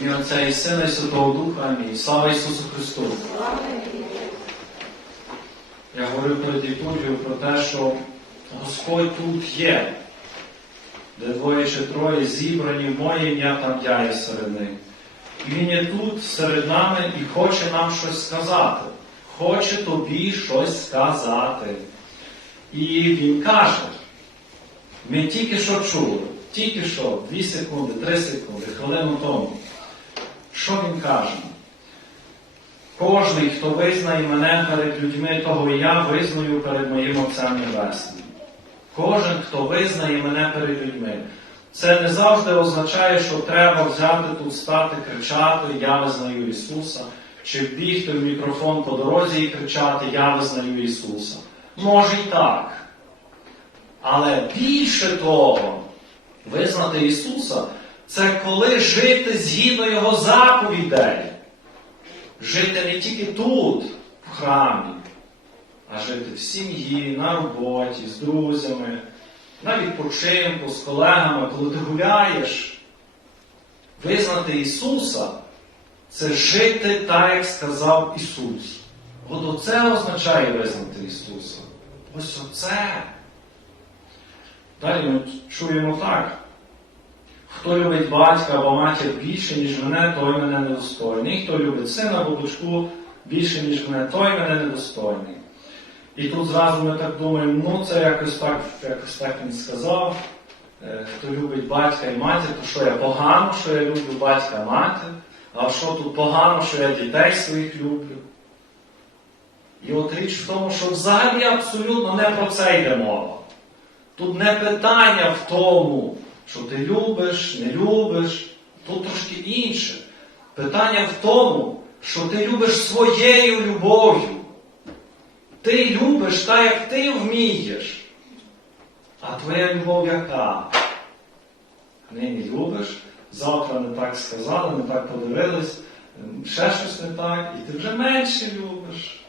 Ім'я Отця і Сина і Святого Духа. Амінь. Слава Ісусу Христу! Я говорив перед літургією про те, що Господь тут є, де двоє чи троє зібрані моє ім'я, там я є серед них. Він є тут серед нами і хоче нам щось сказати. Хоче тобі щось сказати. І Він каже, ми тільки що чули, тільки що, 2 секунди, 3 секунди, хвилину тому. Що він каже? Кожний, хто визнає мене перед людьми, того і я визнаю перед моїм Отцем Небесним. Кожен, хто визнає мене перед людьми. Це не завжди означає, що треба взяти тут, стати, кричати Я визнаю Ісуса, чи бігти в мікрофон по дорозі і кричати Я визнаю Ісуса. Може і так. Але більше того, визнати Ісуса це коли жити згідно Його заповідей. Жити не тільки тут, в храмі, а жити в сім'ї, на роботі, з друзями, на відпочинку, з колегами, коли ти гуляєш. Визнати Ісуса це жити так, як сказав Ісус. От оце означає визнати Ісуса. Ось оце. Далі ми чуємо так. Хто любить батька або матір більше, ніж мене, той мене недостойний. Хто любить сина або дочку більше, ніж мене, той мене недостойний. І тут зразу ми так думаємо, ну це якось так, якось так він сказав. Е, Хто любить батька і матір, то що я погано, що я люблю батька і матір, а що тут погано, що я дітей своїх люблю. І от річ в тому, що взагалі абсолютно не про це йде мова. Тут не питання в тому, що ти любиш, не любиш. Тут трошки інше. Питання в тому, що ти любиш своєю любов'ю. Ти любиш так, як ти вмієш. А твоя любов яка? Нині любиш, завтра не так сказали, не так подивились, ще щось не так, і ти вже менше любиш.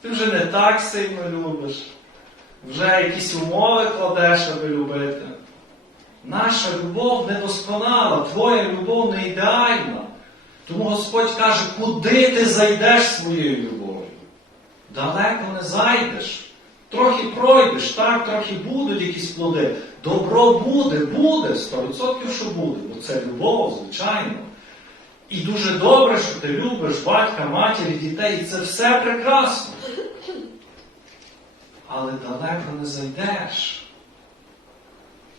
Ти вже не так сильно любиш вже якісь умови кладеш, аби любити. Наша любов недосконала, твоя любов не ідеальна. Тому Господь каже, куди ти зайдеш своєю любов'ю? Далеко не зайдеш. Трохи пройдеш, так, трохи будуть якісь плоди. Добро буде, буде, 100% що буде, бо це любов, звичайно. І дуже добре, що ти любиш батька, матір, дітей, і це все прекрасно але далеко не зайдеш.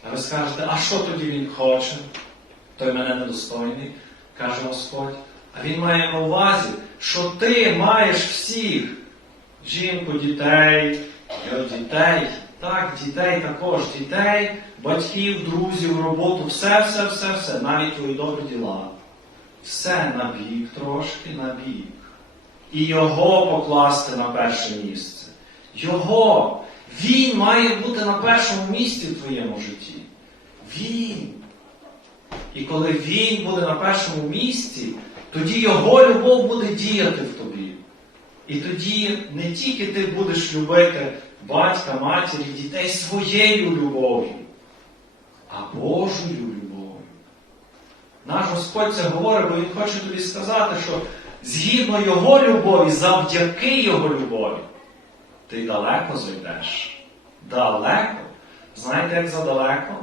А ви скажете, а що тоді він хоче? Той мене недостойний, каже Господь. А він має на увазі, що ти маєш всіх жінку, дітей, дітей, так, дітей також, дітей, батьків, друзів, роботу, все, все, все, все, навіть твої добрі діла. Все на бік, трошки на бік. І його покласти на перше місце. Його. Він має бути на першому місці в твоєму житті. Він. І коли він буде на першому місці, тоді його любов буде діяти в тобі. І тоді не тільки ти будеш любити батька, матір і дітей своєю любов'ю, а Божою любов'ю. Наш Господь це говорить, бо Він хоче тобі сказати, що згідно Його любові, завдяки Його любові, ти далеко зайдеш. Далеко. Знаєте, як задалеко?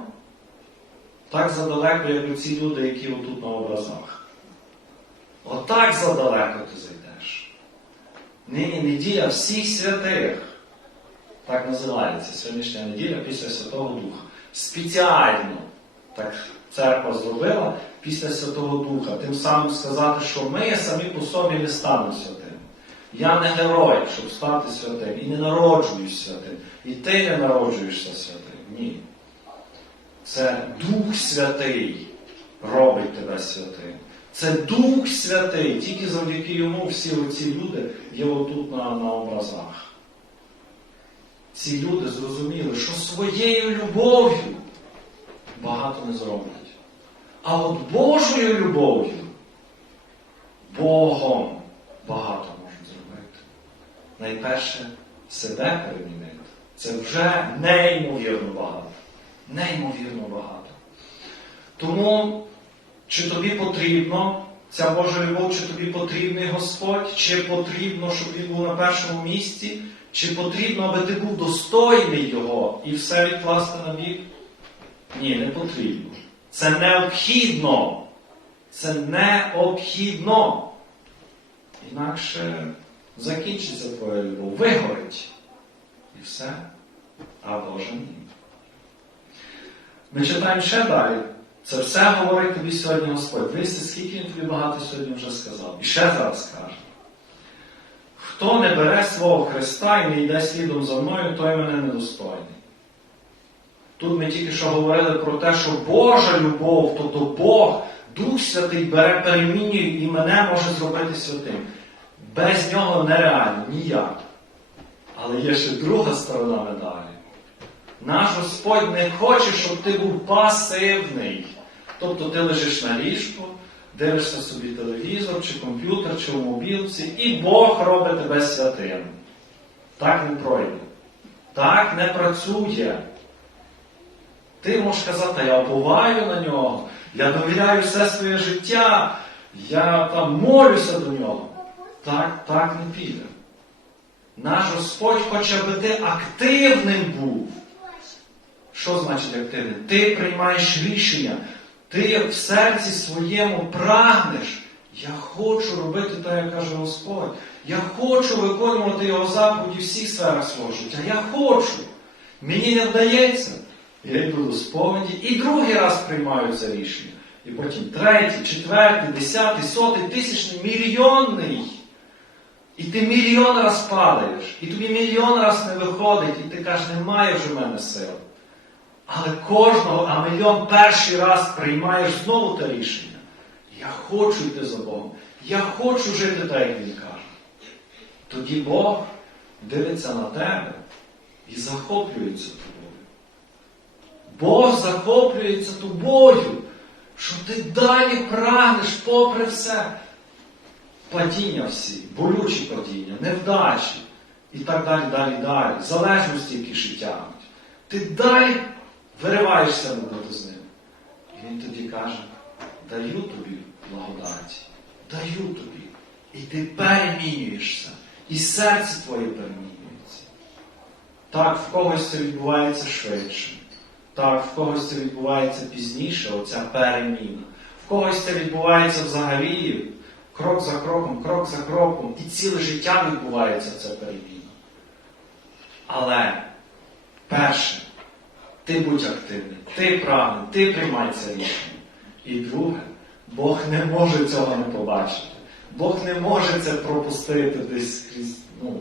Так задалеко, як оці люди, які отут на образах. Отак задалеко ти зайдеш. Нині неділя всіх святих. Так називається сьогоднішня неділя після Святого Духа. Спеціально так церква зробила після Святого Духа. Тим самим сказати, що ми самі по собі не станемо святими. Я не герой, щоб стати святим. І не народжуюсь святим. І ти не народжуєшся святим. Ні. Це Дух Святий робить тебе святим. Це Дух Святий. Тільки завдяки йому всі оці люди є отут на, на образах. Ці люди зрозуміли, що своєю любов'ю багато не зроблять. А от Божою любов'ю Богом багато. Найперше себе перемінити. Це вже неймовірно багато. Неймовірно багато. Тому чи тобі потрібно ця Божа любов, чи тобі потрібний Господь, чи потрібно, щоб він був на першому місці, чи потрібно, аби ти був достойний Його і все відкласти на бік? Ні, не потрібно. Це необхідно. Це необхідно. Інакше закінчиться твоя любов, вигорить. І все. А Боже ні. Ми читаємо ще далі. Це все говорить тобі сьогодні Господь. Дивіться, скільки він тобі багато сьогодні вже сказав. І ще зараз каже. Хто не бере свого Христа і не йде слідом за мною, той мене недостойний. Тут ми тільки що говорили про те, що Божа любов, тобто Бог, Дух Святий бере, перемінює і мене може зробити святим. Без нього нереально, ніяк. Але є ще друга сторона медалі. Наш Господь не хоче, щоб ти був пасивний. Тобто ти лежиш на ліжку, дивишся собі телевізор, чи комп'ютер, чи в мобілці, і Бог робить тебе святим. Так не пройде. Так не працює. Ти можеш казати, я оповаю на нього, я довіряю все своє життя, я там молюся до нього. Так, так не піде. Наш Господь хоче, аби ти активним був. Що значить активним? Ти приймаєш рішення, ти в серці своєму прагнеш. Я хочу робити те, як каже Господь. Я хочу виконувати його заповіді в всіх сферах свого життя. Я хочу. Мені не вдається. Я йду до сповіді і другий раз приймаю це рішення. І потім третій, четвертий, десятий, сотий, тисячний, мільйонний. І ти мільйон раз падаєш, і тобі мільйон раз не виходить, і ти кажеш, немає вже в мене сил. Але кожного, а мільйон перший раз приймаєш знову те рішення. Я хочу йти за Богом. Я хочу жити так, як Він каже. Тоді Бог дивиться на тебе і захоплюється тобою. Бог захоплюється тобою, що ти далі прагнеш попри все. Падіння всі, болючі падіння, невдачі і так далі, далі, далі, залежності, які життя. Ти далі вириваєшся роботи з ним. І він тоді каже, даю тобі благодаті, даю тобі. І ти перемінюєшся, і серце твоє перемінюється. Так, в когось це відбувається швидше. Так, в когось це відбувається пізніше, оця переміна. В когось це відбувається взагалі крок за кроком, крок за кроком, і ціле життя відбувається ця переміна. Але перше, ти будь активний, ти прагний, ти приймай це рішення. І друге, Бог не може цього не побачити. Бог не може це пропустити десь крізь. Ну,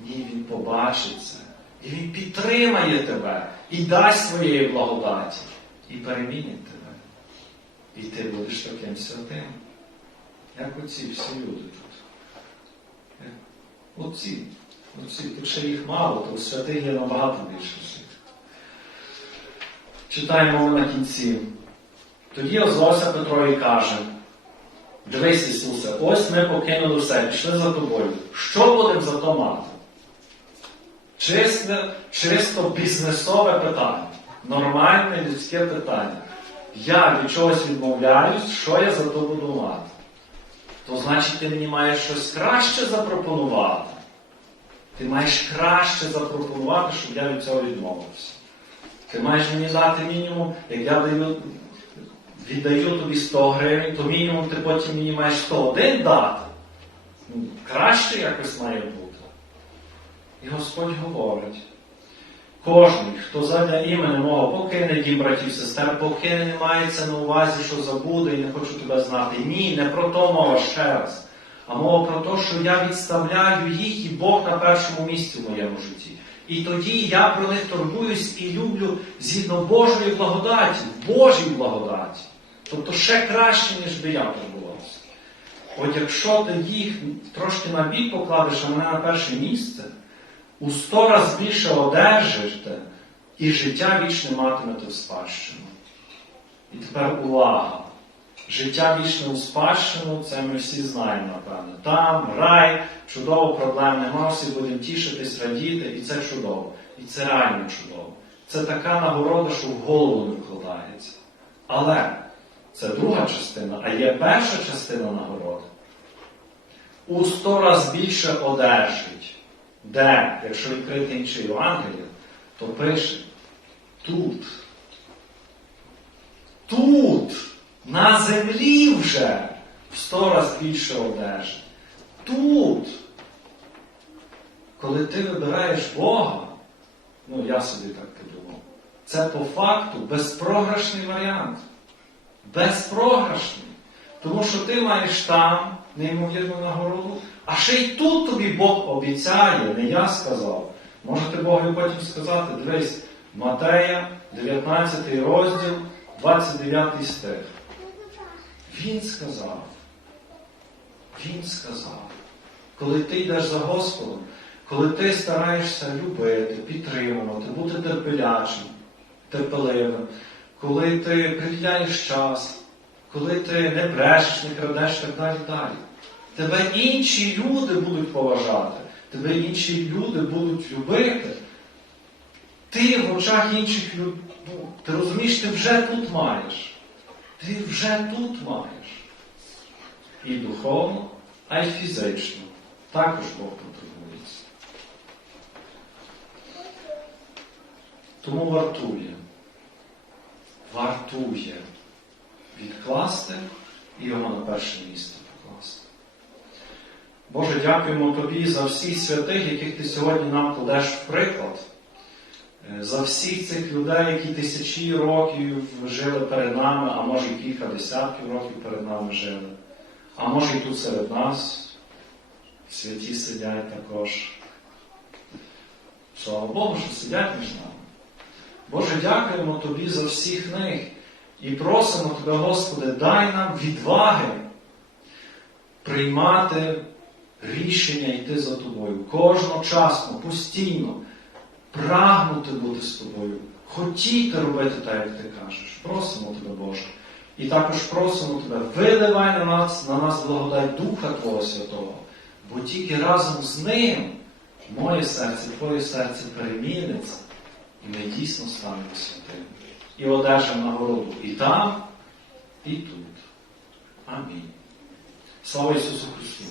ні, Він побачить це. І Він підтримає тебе і дасть своєї благодаті, і перемінить тебе. І ти будеш таким святим. Як оці всі люди тут. Оці, оці, тут їх мало, то святих є набагато більше всіх. Читаємо ми на кінці. Тоді озвався Петро і каже: Дивись, Ісусе, ось ми покинули все, пішли за тобою. Що будемо за то мати? Чисте, чисто бізнесове питання, нормальне людське питання. Я від чогось відмовляюсь, що я за то буду мати? То значить, ти мені маєш щось краще запропонувати. Ти маєш краще запропонувати, щоб я від цього відмовився. Ти маєш мені дати мінімум, як я даю, віддаю тобі 100 гривень, то мінімум ти потім мені маєш 101 дати. Ну, Краще якось має бути. І Господь говорить. Кожен, хто задля імені мого покине дім братів сестер, покине не мається на увазі, що забуде і не хочу тебе знати. Ні, не про то мова ще раз. А мова про те, що я відставляю їх і Бог на першому місці в моєму житті. І тоді я про них турбуюсь і люблю згідно Божої благодаті, Божій благодаті. Тобто ще краще, ніж би я турбувався. От якщо ти їх трошки на бік покладеш, а мене на перше місце, у сто раз більше одержите і життя вічне матимете в спадщину. І тепер увага. Життя вічне у спадщину, це ми всі знаємо, напевно. Там, рай, чудово, проблем нема, всі будемо тішитись, радіти, і це чудово. І це реально чудово. Це така нагорода, що в голову не вкладається. Але Це друга частина, а є перша частина нагороди. У сто раз більше одержить. Де, якщо відкрити інший Євангеліє, то пише тут. Тут, на землі вже в сто раз більше одержить. Тут. Коли ти вибираєш Бога, ну я собі так подумав, це по факту безпрограшний варіант. Безпрограшний. Тому що ти маєш там неймовірну нагороду, а ще й тут тобі Бог обіцяє, не я сказав. Можете Богові потім сказати, дивись, Матея, 19 розділ, 29 стих. Він сказав. Він сказав. Коли ти йдеш за Господом, коли ти стараєшся любити, підтримувати, бути терпелячим, терпеливим, коли ти приділяєш час, коли ти не брешеш, не крадеш так далі далі. Тебе інші люди будуть поважати, тебе інші люди будуть любити. Ти в очах інших людей, ну, ти розумієш, ти вже тут маєш. Ти вже тут маєш. І духовно, а й фізично. Також Бог потребується. Тому вартує. Вартує відкласти і його на перше місце покласти. Боже, дякуємо Тобі за всіх святих, яких Ти сьогодні нам кладеш в приклад. Е, За всіх цих людей, які тисячі років жили перед нами, а може і кілька десятків років перед нами жили. А може і тут серед нас. Святі сидять також. Слава Богу, що сидять між нами. Боже, дякуємо Тобі за всіх них і просимо Тебе, Господи, дай нам відваги приймати рішення йти за Тобою. Кожночасно, постійно прагнути бути з Тобою, хотіти робити так, як Ти кажеш. Просимо Тебе, Боже. І також просимо Тебе, виливай на нас, на нас благодать Духа Твого Святого, бо тільки разом з Ним моє серце, Твоє серце переміниться, і ми дійсно станемо святими. І одержимо нагороду і там, і тут. Амінь. Слава Ісусу Христу!